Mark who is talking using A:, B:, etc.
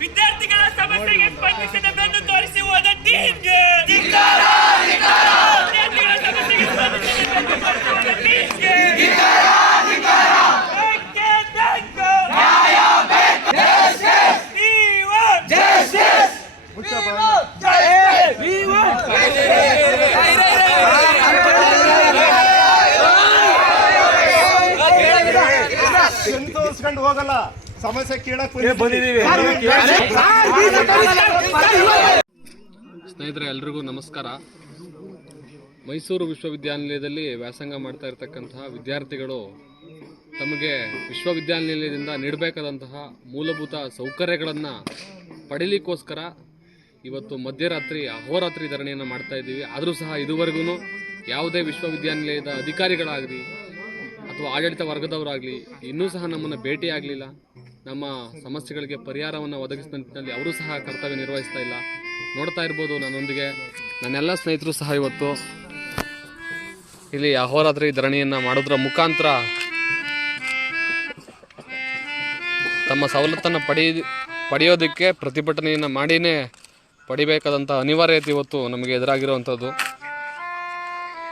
A: ವಿದ್ಯಾರ್ಥಿಗಳ ಸಮಸ್ಯೆಗೆ ಸ್ಪಂದಿಸಿದ ಬೆನ್ನು ತೋರಿಸಿ ಹೋದ ಟೀಮ್ಗೆ
B: ತೋರಿಸ್ಕೊಂಡು ಹೋಗಲ್ಲ ಸಮಸ್ಯೆ ಕೇಳಕ್
C: ಸ್ನೇಹಿತರೆ ಎಲ್ರಿಗೂ ನಮಸ್ಕಾರ ಮೈಸೂರು ವಿಶ್ವವಿದ್ಯಾನಿಲಯದಲ್ಲಿ ವ್ಯಾಸಂಗ ಮಾಡ್ತಾ ಇರತಕ್ಕಂತಹ ವಿದ್ಯಾರ್ಥಿಗಳು ತಮಗೆ ವಿಶ್ವವಿದ್ಯಾನಿಲಯದಿಂದ ನೀಡಬೇಕಾದಂತಹ ಮೂಲಭೂತ ಸೌಕರ್ಯಗಳನ್ನು ಪಡೀಲಿಕ್ಕೋಸ್ಕರ ಇವತ್ತು ಮಧ್ಯರಾತ್ರಿ, ಅಹೋರಾತ್ರಿ ಧರಣಿಯನ್ನು ಮಾಡ್ತಾ ಇದ್ದೀವಿ. ಆದರೂ ಸಹ ಇದುವರೆಗೂ ಯಾವುದೇ ವಿಶ್ವವಿದ್ಯಾನಿಲಯದ ಅಧಿಕಾರಿಗಳಾಗಲಿ ಅಥವಾ ಆಡಳಿತ ವರ್ಗದವರಾಗಲಿ, ಇನ್ನೂ ಸಹ ನಮ್ಮನ್ನು ಭೇಟಿಯಾಗಲಿಲ್ಲ ನಮ್ಮ ಸಮಸ್ಯೆಗಳಿಗೆ ಪರಿಹಾರವನ್ನು ಒದಗಿಸಿದ ನಿಟ್ಟಿನಲ್ಲಿ ಅವರು ಸಹ ಕರ್ತವ್ಯ ನಿರ್ವಹಿಸ್ತಾ ಇಲ್ಲ. ನೋಡ್ತಾ ಇರ್ಬೋದು ನನ್ನೊಂದಿಗೆ. ನನ್ನೆಲ್ಲ ಸ್ನೇಹಿತರು ಸಹ ಇವತ್ತು. ಇಲ್ಲಿ ಅಹೋರಾತ್ರಿ ಧರಣಿಯನ್ನು ಮಾಡೋದ್ರ ಮುಖಾಂತರ ತಮ್ಮ ಸವಲತ್ತನ್ನು ಪಡೆಯ, ಪಡೆಯೋದಕ್ಕೆ ಪ್ರತಿಭಟನೆಯನ್ನು ಮಾಡಿನೇ ಪಡಿಬೇಕಾದಂಥ ಅನಿವಾರ್ಯತೆ ಇವತ್ತು ನಮಗೆ ಎದುರಾಗಿರುವಂಥದ್ದು.